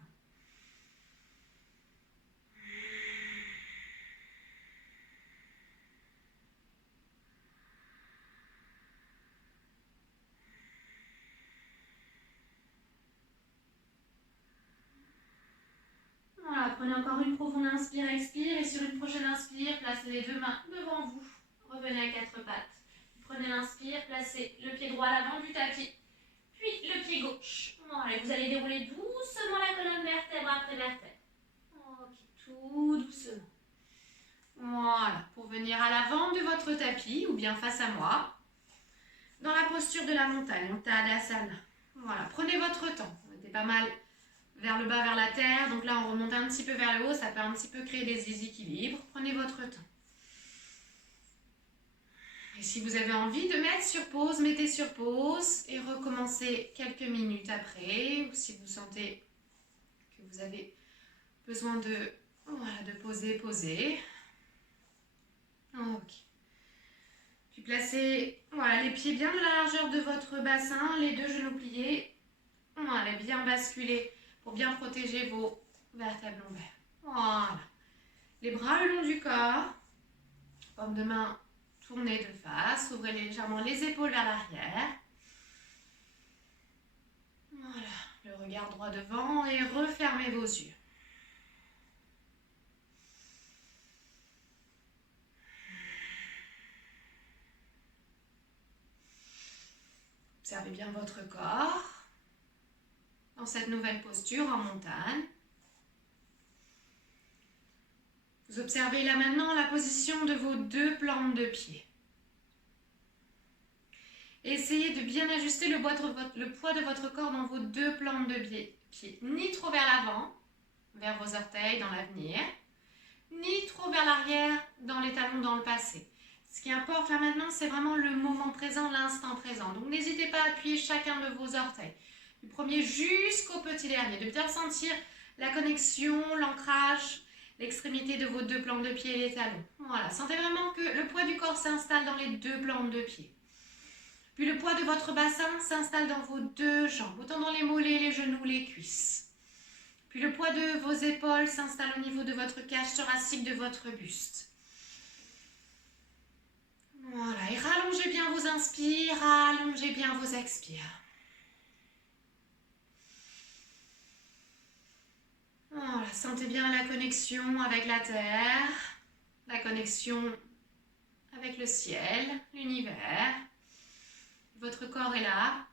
Voilà, prenez encore une profonde inspire, expire. Et sur une prochaine inspire, placez les deux mains devant vous. Revenez à quatre pattes. Prenez l'inspire, placez le pied droit à l'avant du tapis. Puis le pied gauche. Voilà, vous allez dérouler doucement la colonne vertèbre après vertèbre. Ok, tout doucement. Voilà, pour venir à l'avant de votre tapis ou bien face à moi, dans la posture de la montagne, Uttanasana. Voilà, prenez votre temps. Vous mettez pas mal vers le bas, vers la terre. Donc là, on remonte un petit peu vers le haut. Ça peut un petit peu créer des déséquilibres. Prenez votre temps. Et si vous avez envie de mettre sur pause, mettez sur pause et recommencez quelques minutes après. Ou si vous sentez que vous avez besoin de, voilà, de poser, posez. Ok. Puis placez voilà, les pieds bien de la largeur de votre bassin, les deux genoux pliés. Voilà, bien basculer pour bien protéger vos vertèbres lombaires. Voilà. Les bras le long du corps. Paume de main tournée de face. Ouvrez légèrement les épaules vers l'arrière. Voilà. Le regard droit devant et refermez vos yeux. Observez bien votre corps dans cette nouvelle posture en montagne. Vous observez là maintenant la position de vos deux plantes de pied. Essayez de bien ajuster le poids de votre corps dans vos deux plantes de pied. Ni trop vers l'avant, vers vos orteils dans l'avenir, ni trop vers l'arrière, dans les talons dans le passé. Ce qui importe là maintenant, c'est vraiment le moment présent, l'instant présent. Donc n'hésitez pas à appuyer chacun de vos orteils. Du premier jusqu'au petit dernier, de bien sentir la connexion, l'ancrage, l'extrémité de vos deux plantes de pied et les talons. Voilà, sentez vraiment que le poids du corps s'installe dans les deux plantes de pied. Puis le poids de votre bassin s'installe dans vos deux jambes, autant dans les mollets, les genoux, les cuisses. Puis le poids de vos épaules s'installe au niveau de votre cage thoracique, de votre buste. Voilà, et rallongez bien vos inspires, rallongez bien vos expires. Voilà, sentez bien la connexion avec la terre, la connexion avec le ciel, l'univers. Votre corps est là,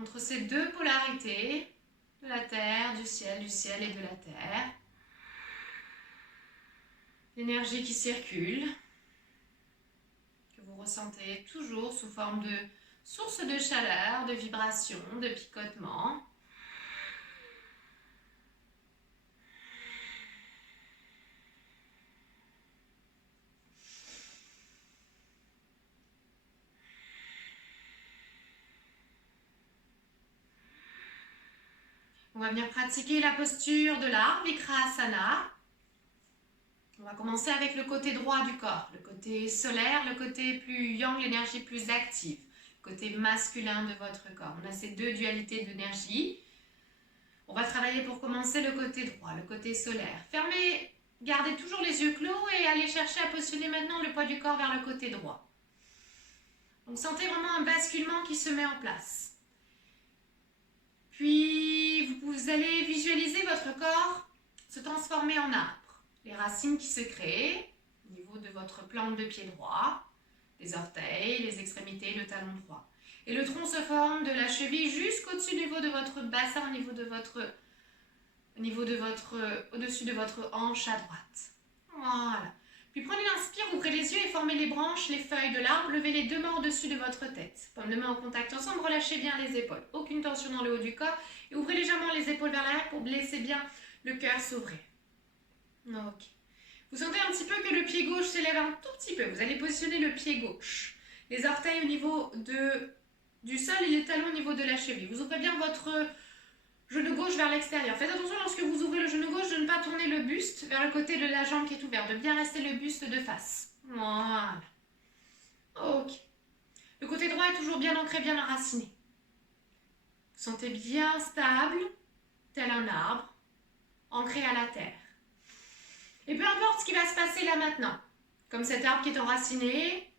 entre ces deux polarités, de la terre, du ciel et de la terre. L'énergie qui circule, que vous ressentez toujours sous forme de source de chaleur, de vibration, de picotement. On va venir pratiquer la posture de l'arbre, Vikrasana. On va commencer avec le côté droit du corps, le côté solaire, le côté plus yang, l'énergie plus active, le côté masculin de votre corps. On a ces deux dualités d'énergie. On va travailler pour commencer le côté droit, le côté solaire. Fermez, gardez toujours les yeux clos et allez chercher à positionner maintenant le poids du corps vers le côté droit. Donc sentez vraiment un basculement qui se met en place. Puis vous allez visualiser votre corps se transformer en arbre. Les racines qui se créent au niveau de votre plante de pied droit, les orteils, les extrémités, le talon droit. Et le tronc se forme de la cheville jusqu'au-dessus du niveau de votre bassin, au niveau de votre au-dessus de votre hanche à droite. Voilà. Puis prenez l'inspire, ouvrez les yeux et formez les branches, les feuilles de l'arbre. Levez les deux mains au-dessus de votre tête. Paumes de main en contact ensemble, relâchez bien les épaules. Aucune tension dans le haut du corps. Et ouvrez légèrement les épaules vers l'arrière pour laisser bien le cœur s'ouvrir. Ok. Vous sentez un petit peu que le pied gauche s'élève un tout petit peu. Vous allez positionner le pied gauche. Les orteils au niveau du sol et les talons au niveau de la cheville. Vous ouvrez bien votre genou gauche vers l'extérieur. Faites attention lorsque vous ouvrez le genou gauche de ne pas tourner le buste vers le côté de la jambe qui est ouvert, de bien rester le buste de face. Voilà. Ok. Le côté droit est toujours bien ancré, bien enraciné. Vous sentez bien stable, tel un arbre, ancré à la terre. Et peu importe ce qui va se passer là maintenant, comme cet arbre qui est enraciné,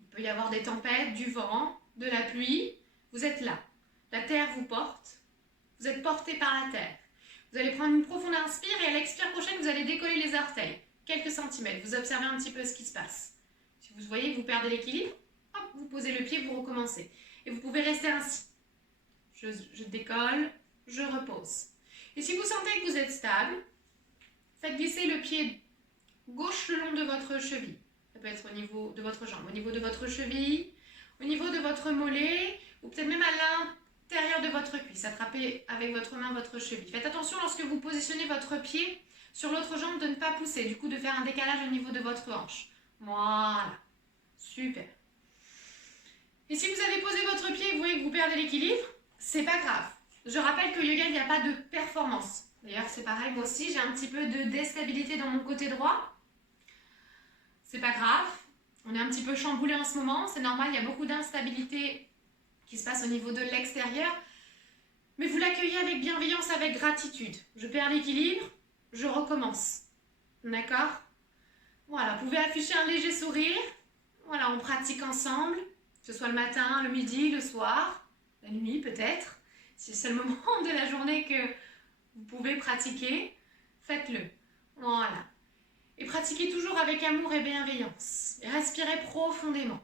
il peut y avoir des tempêtes, du vent, de la pluie, vous êtes là. La terre vous porte. Vous êtes porté par la terre. Vous allez prendre une profonde inspire et à l'expire prochaine, vous allez décoller les orteils. Quelques centimètres. Vous observez un petit peu ce qui se passe. Si vous voyez que vous perdez l'équilibre, hop, vous posez le pied, vous recommencez. Et vous pouvez rester ainsi. Je décolle, je repose. Et si vous sentez que vous êtes stable, faites glisser le pied gauche le long de votre cheville. Ça peut être au niveau de votre jambe, au niveau de votre cheville, au niveau de votre mollet, ou peut-être même à l'intérieur de votre cuisse. Attrapez avec votre main votre cheville. Faites attention lorsque vous positionnez votre pied sur l'autre jambe de ne pas pousser, du coup de faire un décalage au niveau de votre hanche. Voilà. Super. Et si vous avez posé votre pied et vous voyez que vous perdez l'équilibre, c'est pas grave. Je rappelle que yoga, il n'y a pas de performance. D'ailleurs, c'est pareil, moi aussi, j'ai un petit peu de déstabilité dans mon côté droit. C'est pas grave. On est un petit peu chamboulé en ce moment. C'est normal, il y a beaucoup d'instabilité qui se passe au niveau de l'extérieur. Mais vous l'accueillez avec bienveillance, avec gratitude. Je perds l'équilibre, je recommence. D'accord? Voilà, vous pouvez afficher un léger sourire. Voilà, on pratique ensemble, que ce soit le matin, le midi, le soir, la nuit peut-être. Si c'est le moment de la journée que vous pouvez pratiquer, faites-le. Voilà. Et pratiquez toujours avec amour et bienveillance. Et respirez profondément.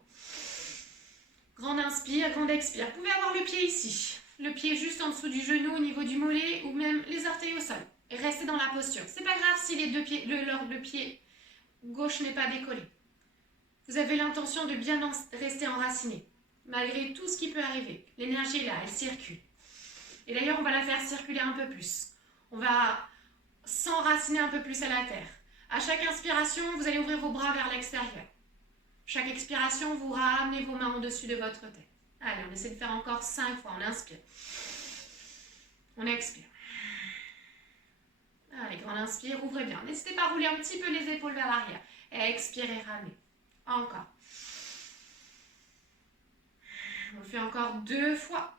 Grande inspire, grande expire. Vous pouvez avoir le pied ici. Le pied juste en dessous du genou, au niveau du mollet, ou même les orteils au sol. Et restez dans la posture. C'est pas grave si les deux pieds, le pied gauche n'est pas décollé. Vous avez l'intention de bien rester enraciné, malgré tout ce qui peut arriver. L'énergie est là, elle circule. Et d'ailleurs, on va la faire circuler un peu plus. On va s'enraciner un peu plus à la terre. À chaque inspiration, vous allez ouvrir vos bras vers l'extérieur. Chaque expiration, vous ramenez vos mains au-dessus de votre tête. Allez, on essaie de faire encore 5 fois. On inspire. On expire. Allez, grande inspire, ouvrez bien. N'hésitez pas à rouler un petit peu les épaules vers l'arrière. Expirez, ramenez. Encore. On le fait encore 2 fois.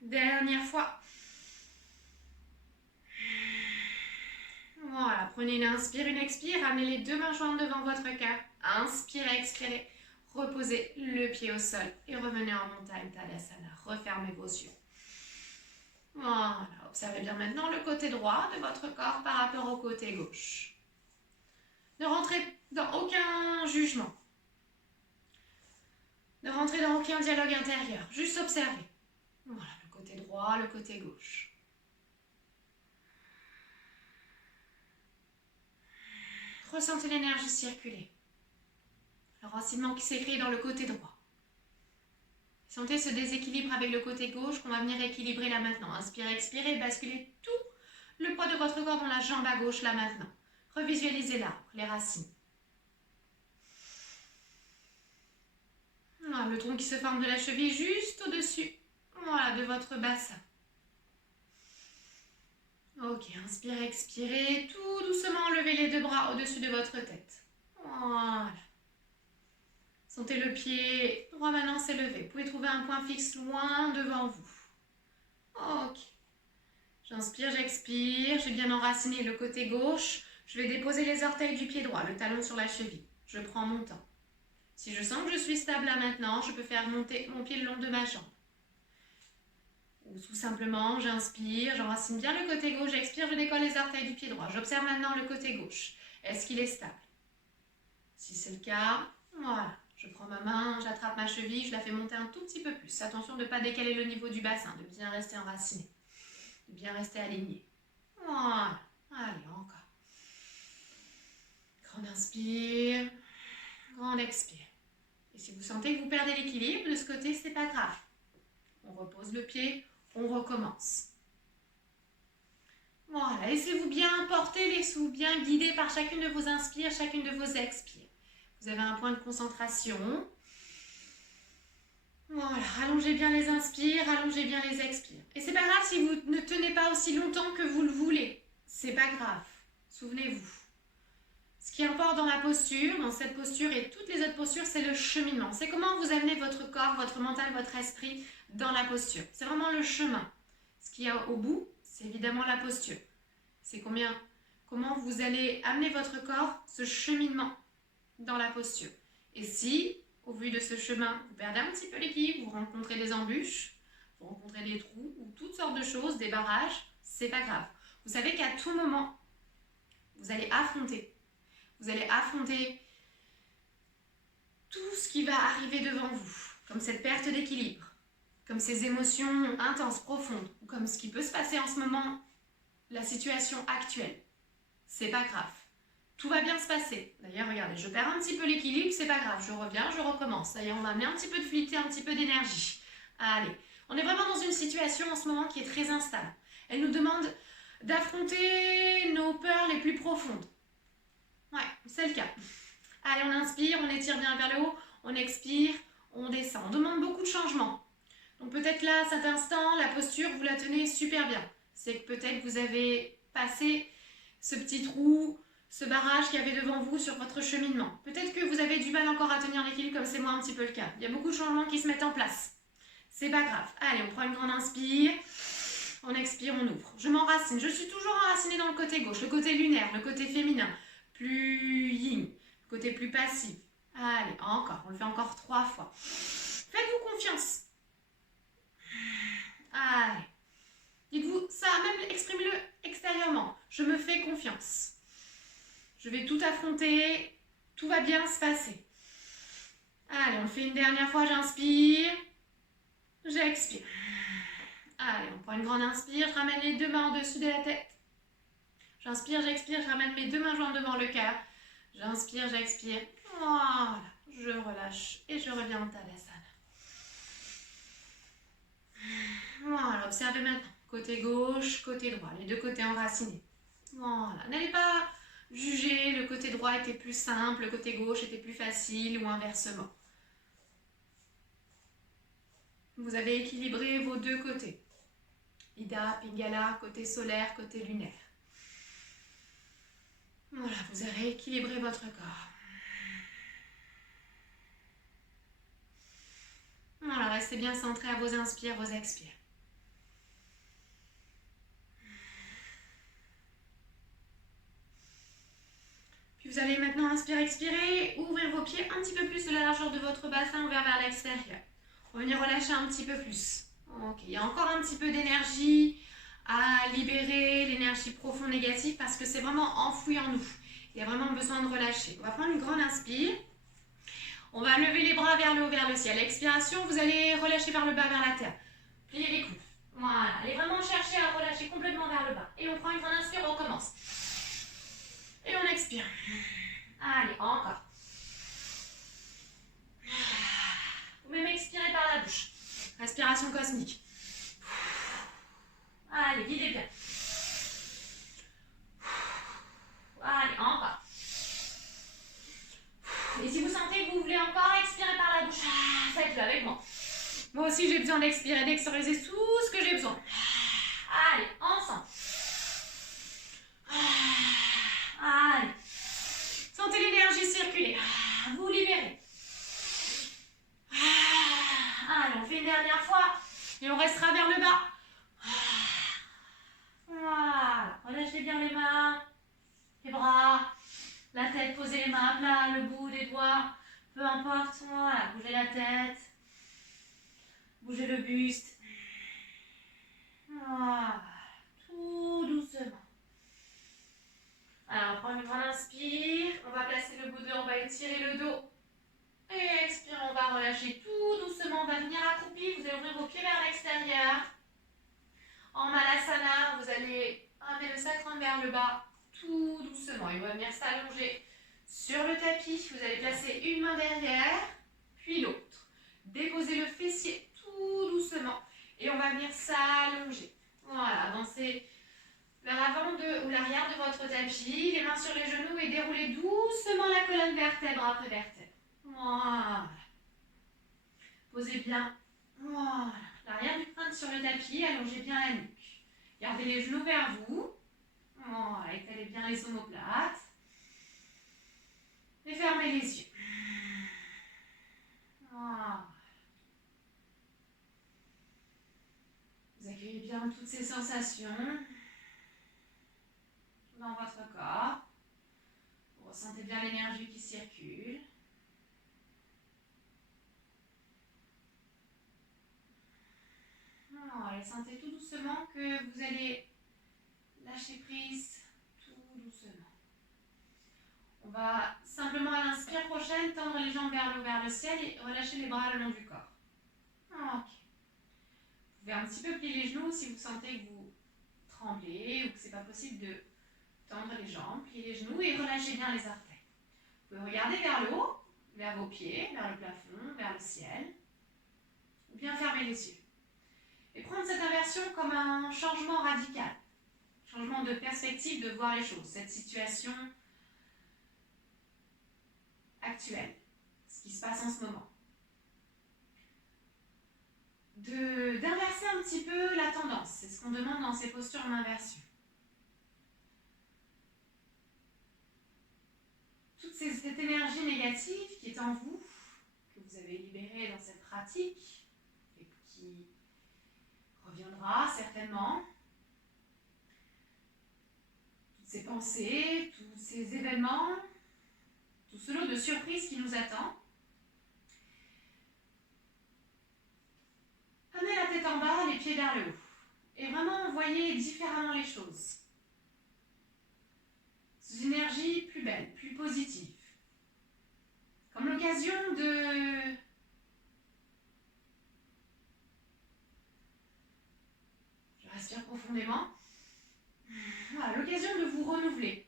Dernière fois. Voilà, prenez une inspire, une expire, ramenez les deux mains jointes devant votre cœur. Inspirez, expirez, reposez le pied au sol et revenez en montagne Tadasana. Refermez vos yeux. Voilà, observez bien maintenant le côté droit de votre corps par rapport au côté gauche. Ne rentrez dans aucun jugement. Ne rentrez dans aucun dialogue intérieur. Juste observez. Voilà, le côté droit, le côté gauche. Ressentez l'énergie circuler. Le racinement qui s'est créé dans le côté droit. Sentez ce déséquilibre avec le côté gauche qu'on va venir équilibrer là maintenant. Inspirez, expirez, basculez tout le poids de votre corps dans la jambe à gauche là maintenant. Revisualisez l'arbre, les racines. Voilà, le tronc qui se forme de la cheville juste au-dessus, voilà, de votre bassin. Ok, inspirez, expirez, tout doucement, levez les deux bras au-dessus de votre tête. Voilà. Sentez le pied droit maintenant s'élever. Vous pouvez trouver un point fixe loin devant vous. Ok. J'inspire, j'expire, j'ai bien enraciné le côté gauche. Je vais déposer les orteils du pied droit, le talon sur la cheville. Je prends mon temps. Si je sens que je suis stable là maintenant, je peux faire monter mon pied le long de ma jambe. Ou tout simplement, j'inspire, j'enracine bien le côté gauche, j'expire, je décolle les orteils du pied droit. J'observe maintenant le côté gauche. Est-ce qu'il est stable? Si c'est le cas, voilà. Je prends ma main, j'attrape ma cheville, je la fais monter un tout petit peu plus. Attention de ne pas décaler le niveau du bassin, de bien rester enraciné, de bien rester aligné. Voilà. Allez, encore. Grande inspire, grande expire. Et si vous sentez que vous perdez l'équilibre de ce côté, c'est pas grave. On repose le pied, on recommence. Voilà, laissez-vous bien porter, laissez-vous bien guider par chacune de vos inspires, chacune de vos expires. Vous avez un point de concentration. Voilà, allongez bien les inspires, allongez bien les expires. Et c'est pas grave si vous ne tenez pas aussi longtemps que vous le voulez. C'est pas grave, souvenez-vous. Ce qui importe dans la posture, dans cette posture et toutes les autres postures, c'est le cheminement. C'est comment vous amenez votre corps, votre mental, votre esprit dans la posture. C'est vraiment le chemin. Ce qu'il y a au bout, c'est évidemment la posture. C'est comment vous allez amener votre corps, ce cheminement dans la posture. Et si, au vu de ce chemin, vous perdez un petit peu l'équilibre, vous rencontrez des embûches, vous rencontrez des trous ou toutes sortes de choses, des barrages, c'est pas grave. Vous savez qu'à tout moment, vous allez affronter tout ce qui va arriver devant vous, comme cette perte d'équilibre, comme ces émotions intenses, profondes, ou comme ce qui peut se passer en ce moment, la situation actuelle. C'est pas grave. Tout va bien se passer. D'ailleurs, regardez, je perds un petit peu l'équilibre, c'est pas grave. Je reviens, je recommence. Ça y est, on va amener un petit peu de fluidité, un petit peu d'énergie. Allez, on est vraiment dans une situation en ce moment qui est très instable. Elle nous demande d'affronter nos peurs les plus profondes. Ouais, c'est le cas. Allez, on inspire, on étire bien vers le haut, on expire, on descend. On demande beaucoup de changements. Donc peut-être là, à cet instant, la posture, vous la tenez super bien. C'est que peut-être vous avez passé ce petit trou, ce barrage qu'il y avait devant vous sur votre cheminement. Peut-être que vous avez du mal encore à tenir l'équilibre comme c'est moi un petit peu le cas. Il y a beaucoup de changements qui se mettent en place. C'est pas grave. Allez, on prend une grande inspire. On expire, on ouvre. Je m'enracine. Je suis toujours enracinée dans le côté gauche, le côté lunaire, le côté féminin. Plus yin, le côté plus passif. Allez, encore. On le fait encore 3 fois. Faites-vous confiance. Allez. Dites-vous ça, même exprimez-le extérieurement. Je me fais confiance. Je vais tout affronter. Tout va bien se passer. Allez, on le fait une dernière fois. J'inspire. J'expire. Allez, on prend une grande inspire. Je ramène les 2 mains au-dessus de la tête. J'inspire, j'expire. Je ramène mes 2 mains jointes devant le cœur. J'inspire, j'expire. Voilà. Je relâche et je reviens en Tadasana. Voilà, observez maintenant. Côté gauche, côté droit. Les 2 côtés enracinés. Voilà. N'allez pas juger. Le côté droit était plus simple, le côté gauche était plus facile ou inversement. Vous avez équilibré vos 2 côtés. Ida, Pingala, côté solaire, côté lunaire. Voilà, vous avez rééquilibré votre corps. Voilà, restez bien centré à vos inspires, vos expires. Puis vous allez maintenant inspirer, expirer, ouvrir vos pieds un petit peu plus de la largeur de votre bassin ouvert vers l'extérieur. Revenez relâcher un petit peu plus. Ok, il y a encore un petit peu d'énergie à libérer, l'énergie profonde négative parce que c'est vraiment enfoui en nous. Il y a vraiment besoin de relâcher. On va prendre une grande inspire. On va lever les bras vers le haut, vers le ciel. Expiration, vous allez relâcher vers le bas, vers la terre. Pliez les coudes. Voilà, allez vraiment chercher à relâcher complètement vers le bas. Et on prend une grande inspire, on recommence. Et on expire. Allez, encore. Vous même expirez par la bouche. Respiration cosmique. Allez, guidez bien. Allez, encore. Et si vous sentez que vous voulez encore expirer par la bouche, faites-le avec moi. Moi aussi, j'ai besoin d'expirer, d'extérioriser tout ce que j'ai besoin. Allez, ensemble. Allez. Sentez l'énergie circuler. Vous libérez. Allez, on fait une dernière fois. Et on restera vers le bas. Voilà. Relâchez bien les mains, les bras, la tête. Posez les mains à plat, le bout des doigts. Peu importe. Voilà. Bougez la tête. Bougez le buste. Voilà. Tout doucement. Alors, on prend une grande inspire. On va placer le bout de l'eau. On va étirer le dos. Et doucement. Il va venir s'allonger sur le tapis. Vous allez placer une main derrière, puis l'autre. Déposez le fessier tout doucement. Et on va venir s'allonger. Voilà, avancez vers l'avant ou l'arrière de votre tapis. Les mains sur les genoux et déroulez doucement la colonne vertèbre après vertèbre. Voilà. Posez bien. Voilà. L'arrière du crâne sur le tapis, allongez bien la nuque. Gardez les genoux vers vous. Voilà, étalez bien les omoplates. Et fermez les yeux. Voilà. Vous accueillez bien toutes ces sensations dans votre corps. Vous ressentez bien l'énergie qui circule. Voilà, et sentez tout doucement que vous allez lâcher prise tout doucement. On va simplement à l'inspire prochaine tendre les jambes vers le ciel et relâcher les bras le long du corps. Ok. Vous pouvez un petit peu plier les genoux si vous sentez que vous tremblez ou que c'est pas possible de tendre les jambes. Pliez les genoux et relâchez bien les orteils. Vous pouvez regarder vers le haut, vers vos pieds, vers le plafond, vers le ciel. Ou bien fermer les yeux. Et prendre cette inversion comme un changement radical. Changement de perspective, de voir les choses. Cette situation actuelle, ce qui se passe en ce moment. D'inverser un petit peu la tendance. C'est ce qu'on demande dans ces postures en inversion. Toute cette énergie négative qui est en vous, que vous avez libérée dans cette pratique, et qui reviendra certainement. Toutes ces pensées, tous ces événements, tout ce lot de surprises qui nous attend. Amenez la tête en bas, les pieds vers le haut. Et vraiment, voyez différemment les choses. Sous une énergie plus belle, plus positive. Comme l'occasion de... Je respire profondément. Voilà, l'occasion de vous renouveler.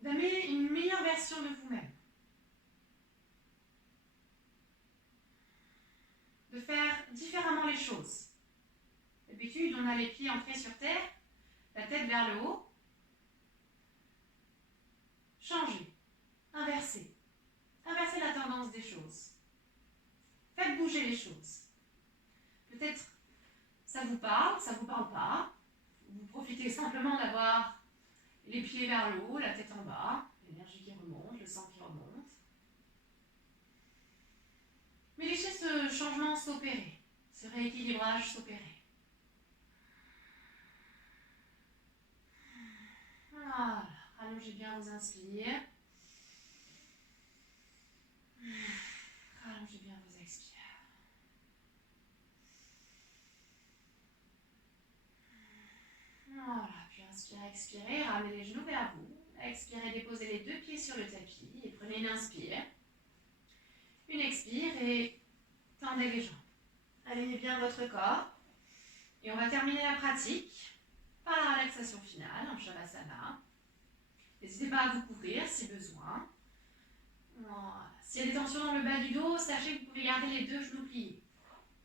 D'amener une meilleure version de vous-même. De faire différemment les choses. D'habitude, on a les pieds ancrés sur terre, la tête vers le haut. Changez, inversez. Inversez la tendance des choses. Faites bouger les choses. Peut-être ça vous parle pas. Vous profitez simplement d'avoir les pieds vers le haut, la tête en bas, l'énergie qui remonte, le sang qui remonte. Mais laissez ce changement s'opérer, ce rééquilibrage s'opérer. Voilà, rallongez bien vos inspires. Rallongez bien vos expires. Voilà, puis inspirez, expirez, ramenez les genoux vers vous. Expirez, déposez les deux pieds sur le tapis et prenez une inspire. Une expire et tendez les jambes. Alignez bien votre corps. Et on va terminer la pratique par la relaxation finale en Shavasana. N'hésitez pas à vous couvrir si besoin. Voilà. S'il y a des tensions dans le bas du dos, sachez que vous pouvez garder les deux genoux pliés.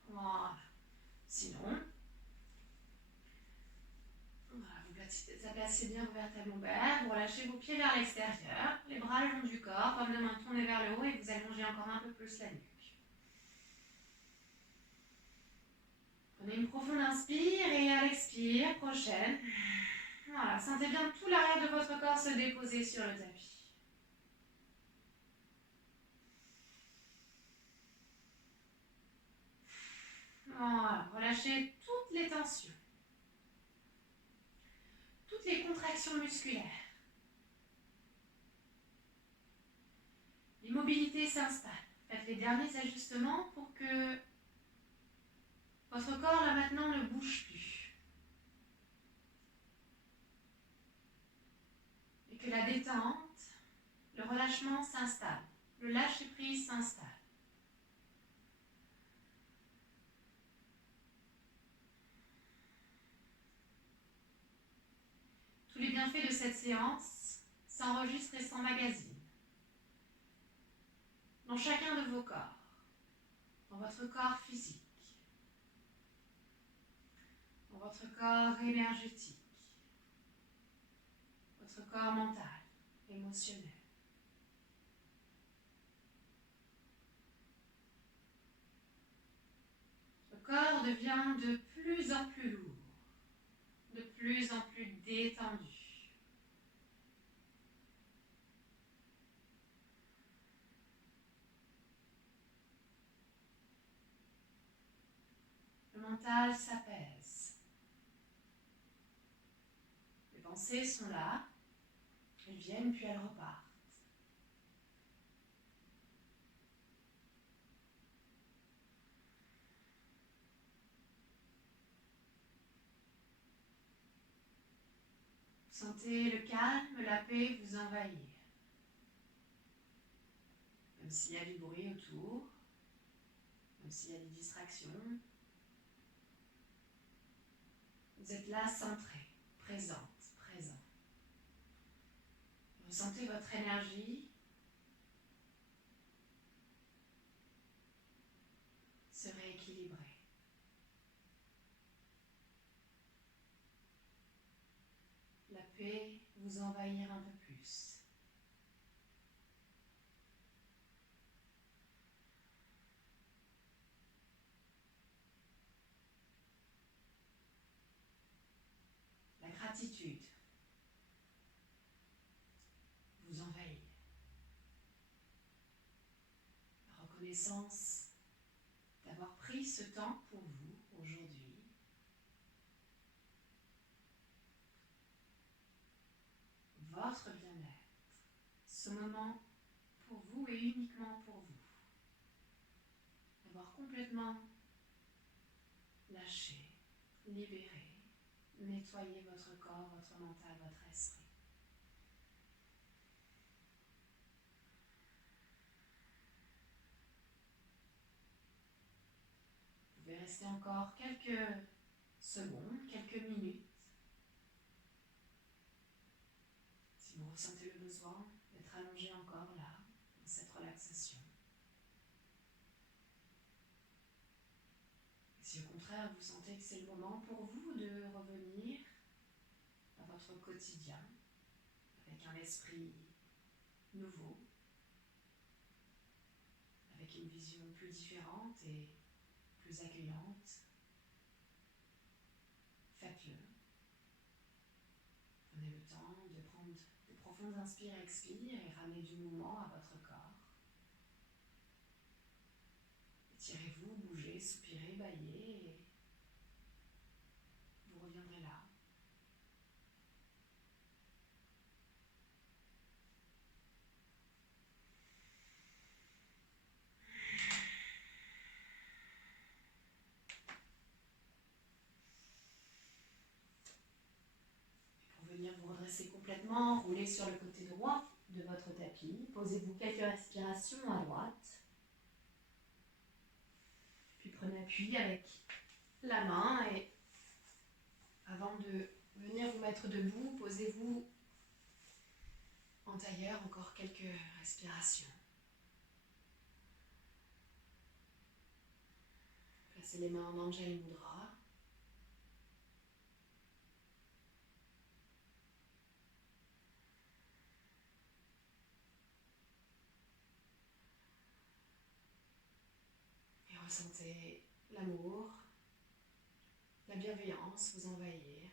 Voilà. Sinon, voilà, vous placez bien vos vertèbres lombaires, vous relâchez vos pieds vers l'extérieur, les bras le long du corps, comme de main tournée vers le haut et vous allongez encore un peu plus la nuque. Prenez une profonde inspire et à l'expire, prochaine. Voilà, sentez bien tout l'arrière de votre corps se déposer sur le tapis. Voilà, relâchez toutes les tensions, toutes les contractions musculaires. L'immobilité s'installe. Faites les derniers ajustements pour que votre corps là maintenant ne bouge plus. Et que la détente, le relâchement s'installe, le lâcher-prise s'installe. cette séance s'enregistre et s'emmagasine dans chacun de vos corps, dans votre corps physique, dans votre corps énergétique, votre corps mental, émotionnel. Le corps devient de plus en plus lourd, de plus en plus détendu. Le mental s'apaise. Les pensées sont là, elles viennent puis elles repartent. Vous sentez le calme, la paix vous envahir. Même s'il y a du bruit autour, même s'il y a des distractions, vous êtes là centré, présente, présent. Vous sentez votre énergie se rééquilibrer. La paix vous envahir un peu plus. La gratitude vous envahit. La reconnaissance d'avoir pris ce temps pour vous aujourd'hui. Votre bien-être. Ce moment pour vous et uniquement pour vous. D'avoir complètement lâché, libéré, nettoyé votre corps, votre mental, votre esprit. Vous pouvez rester encore quelques secondes, quelques minutes. Si vous ressentez le besoin d'être allongé encore là, dans cette relaxation. Et si au contraire vous sentez que c'est le moment pour vous de revenir à votre quotidien, avec un esprit nouveau, avec une vision plus différente et plus accueillante, faites-le. Prenez le temps de prendre de profondes inspire-expire et ramener du mouvement à votre corps. Étirez-vous, bougez, soupirez, bâillez et vous reviendrez là. Pour venir vous redresser complètement, roulez sur le côté droit de votre tapis. Posez-vous quelques respirations à droite. Puis prenez appui avec la main et avant de venir vous mettre debout, posez-vous en tailleur encore quelques respirations. Placez les mains en Anjali Mudra. Et ressentez l'amour, la bienveillance vous envahir.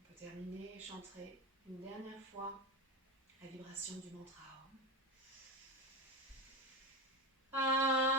On peut terminer et chanter une dernière fois la vibration du mantra Om.